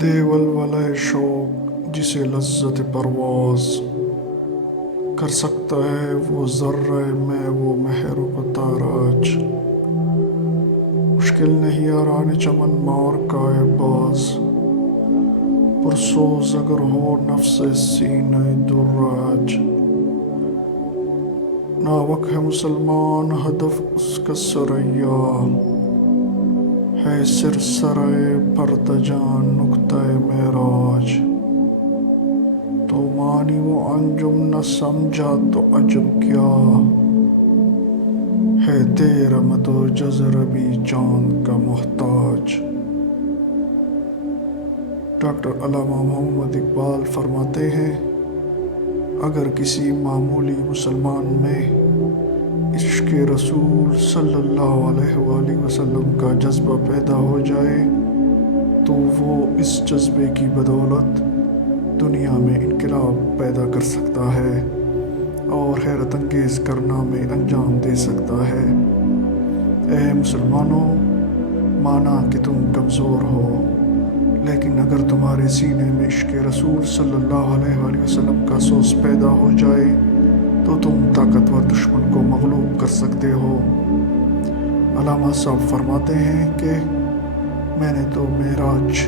دے ولولہ شوق جسے لذت پرواز کر سکتا ہے وہ ذرہ میں وہ مہر و تاراج۔ مشکل نہیں یاران چمن مار کا باز پرسوز اگر ہو نفس سینہ دراج۔ ناوک ہے مسلمان ہدف اس کا ثریا ہے سرسرۂ پردجاں نقطۂ معراج۔ تو معنی و انجم نہ سمجھا تو عجب کیا ہے تیرا مد و جزر ابھی چاند کا محتاج۔ ڈاکٹر علامہ محمد اقبال فرماتے ہیں اگر کسی معمولی مسلمان میں عشق رسول صلی اللہ علیہ وآلہ وسلم کا جذبہ پیدا ہو جائے تو وہ اس جذبے کی بدولت دنیا میں انقلاب پیدا کر سکتا ہے اور حیرت انگیز کارنامے انجام دے سکتا ہے۔ اے مسلمانوں، مانا کہ تم کمزور ہو، لیکن اگر تمہارے سینے میں عشق رسول صلی اللہ علیہ وآلہ وسلم کا سوز پیدا ہو جائے تو تم طاقتور دشمن کو مغلوب کر سکتے ہو۔ علامہ صاحب فرماتے ہیں کہ میں نے تو معراج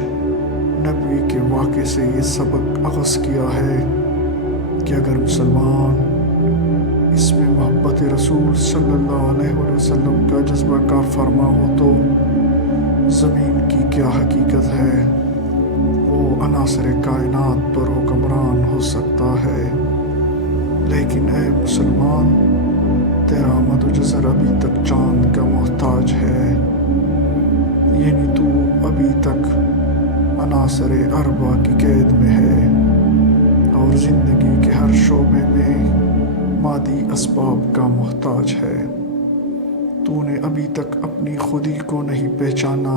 نبوی کے واقعے سے یہ سبق اخذ کیا ہے کہ اگر مسلمان اس میں محبت رسول صلی اللہ علیہ وآلہ وسلم کا جذبہ کار فرما ہو تو زمین کی کیا حقیقت ہے، وہ عناصر کائنات پر حکمران ہو سکتا ہے۔ لیکن اے مسلمان، تیرا مد و جزر ابھی تک چاند کا محتاج ہے، یعنی تو ابھی تک عناصر اربع کی قید میں ہے اور زندگی کے ہر شعبے میں مادی اسباب کا محتاج ہے۔ تو نے ابھی تک اپنی خودی کو نہیں پہچانا،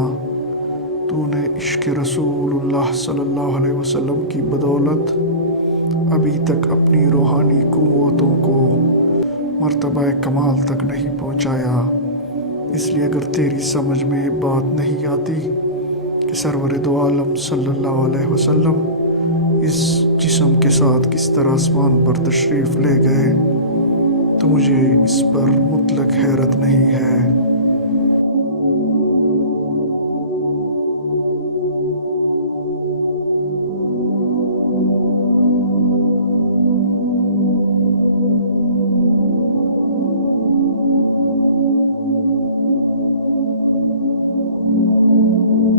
تو نے عشق رسول اللہ صلی اللہ علیہ وسلم کی بدولت ابھی تک اپنی روحانی قوتوں کو مرتبہ کمال تک نہیں پہنچایا۔ اس لیے اگر تیری سمجھ میں یہ بات نہیں آتی کہ سرور دو عالم صلی اللہ علیہ وسلم اس جسم کے ساتھ کس طرح آسمان پر تشریف لے گئے تو مجھے اس پر مطلق حیرت نہیں ہے۔